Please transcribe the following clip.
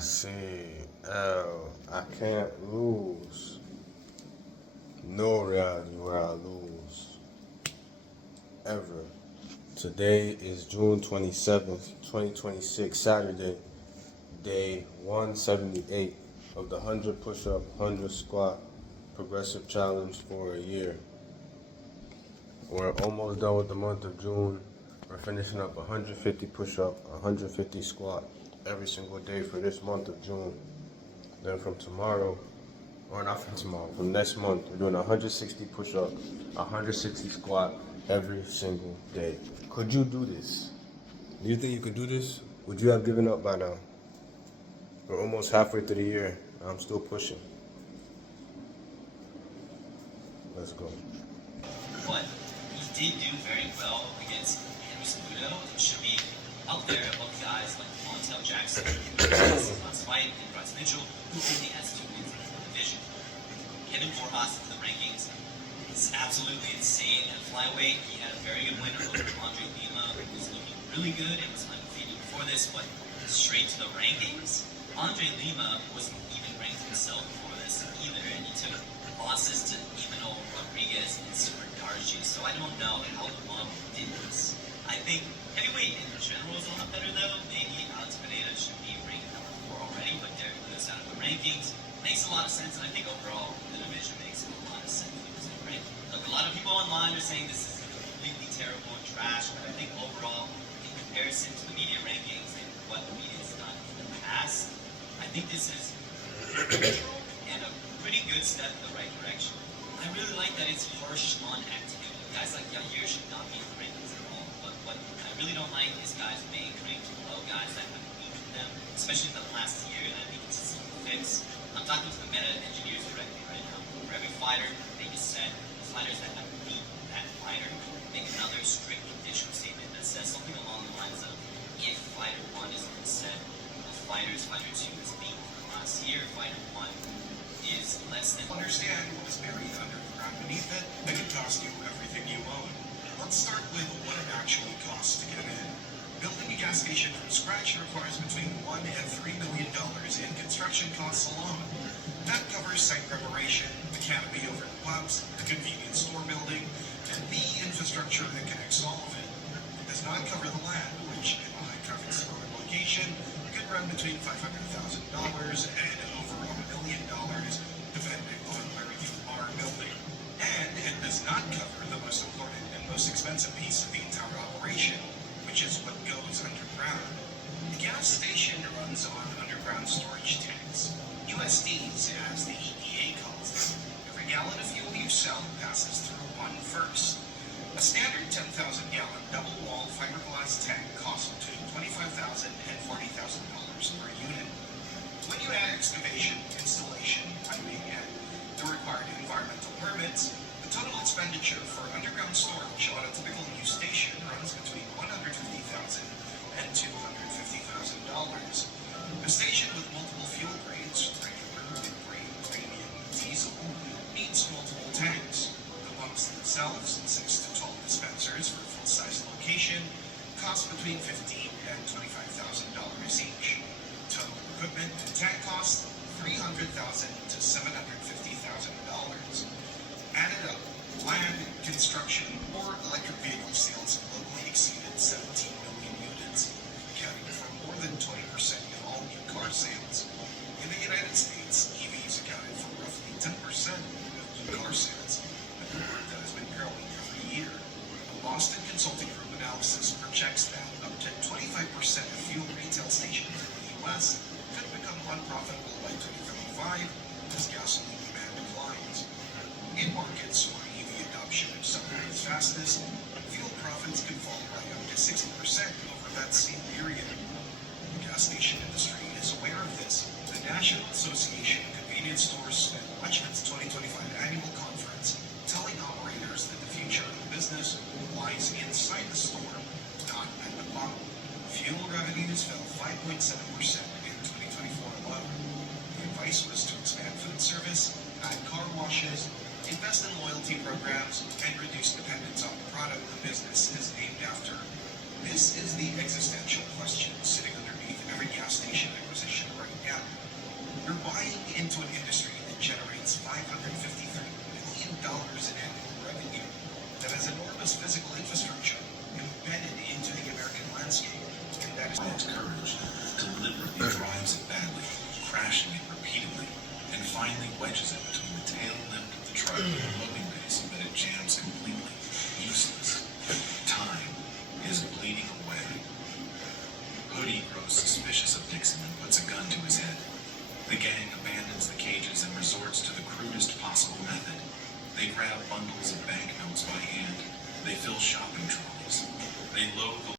I can't lose. No reality where I lose. Ever. Today is June 27th, 2026, Saturday, day 178 of the 100 push up, 100 squat progressive challenge for a year. We're almost done with the month of June. We're finishing up 150 push up, 150 squat every single day for this month of June. Then from tomorrow, or not from tomorrow, from next month, we're doing 160 push up, 160 squat every single day. Could you do this? Do you think you could do this? Would you have given up by now? We're almost halfway through the year. I'm still pushing. Let's go. But he did do very well against icLAAo. It should be up there above guys like Montel Jackson, Spike, and Bryce Mitchell, who only has 2 wins in the division. Kevin Forjas in the rankings is absolutely insane at flyweight. He had a very good win over Andre Lima, who was looking really good and was undefeated before this, but straight to the rankings. Andre Lima wasn't even ranked himself before this either, and he took losses to Emmanuel Rodriguez and Super Darji, so I don't know how the mom did this. I think heavyweight in general is a lot better though. Maybe Alex Pineda should be ranked number 4 already, but Derek Lewis out of the rankings makes a lot of sense, and I think overall the division makes a lot of sense. Right? Look, a lot of people online are saying this is completely terrible and trash, but I think overall, in comparison to the media rankings and what the media has done in the past, I think this is neutral and a pretty good step in the right direction. I really like that it's harsh on activity. Guys like Yair should not be in the rankings at all. But what I really don't like is guys being ranked below guys that have beaten them, especially in the last year, and I think it's a simple fix. I'm talking to the meta engineers directly right now. For every fighter, they just said the fighters that have beaten that fighter make another strict condition statement that says something along the lines of, if fighter 1 is upset of fighters, fighter 2 is beaten last year, fighter 1 is less than. Understand what is buried under the ground beneath it that can cost you everything you own. Let's start with what it actually costs to get in. Building a gas station from scratch requires between $1 and $3 million in construction costs alone. That covers site preparation, the canopy over the pumps, the convenience store building, and the infrastructure that connects all of it. It does not cover the land, which in a high-traffic store location could run between $500,000 and over $1 million, depending on where you are building. And it does not cover the most important and most expensive piece of the entire operation, which is what goes underground. The gas station runs on underground storage tanks, USDs as the EPA calls them. Every gallon of fuel you sell passes through one first. A standard 10,000-gallon double-walled fiberglass tank costs between $25,000 and $40,000 per unit. When you add excavation, installation, piping, and the required environmental permits, the total expenditure for underground storage on a typical new station runs between $150,000 and $250,000. A station with multiple fuel grades, regular, mid-grade, premium, diesel, needs multiple tanks. The pumps themselves, 6 to 12 dispensers for a full-size location, cost between $15,000 and $25,000 each. Total equipment and tank costs $300,000 to $750,000. Added up, land, construction, or electric vehicle sales globally exceeded 17 million units, accounting for more than 20% of all new car sales. In the United States, EVs accounted for roughly 10% of new car sales, a number that has been growing every year. A Boston Consulting Group analysis projects that up to 25% of fuel retail stations in the U.S. could become unprofitable by 2035 as gasoline demand declines. In markets where EV adoption accelerates fastest, fuel profits can fall by up to 60% over that same period. The gas station industry is aware of this. The National Association of Convenience Stores spent much of its 2025 annual conference telling operators that the future of the business lies inside the store, not at the pump. Fuel revenues fell 5.7% in 2024 alone. The advice was to expand food service, add car washes, invest in loyalty programs, and reduce dependence on the product the business is named after. This is the existential question sitting underneath every gas station acquisition right now. The gang abandons the cages and resorts to the crudest possible method. They grab bundles of banknotes by hand. They fill shopping trolleys. They load the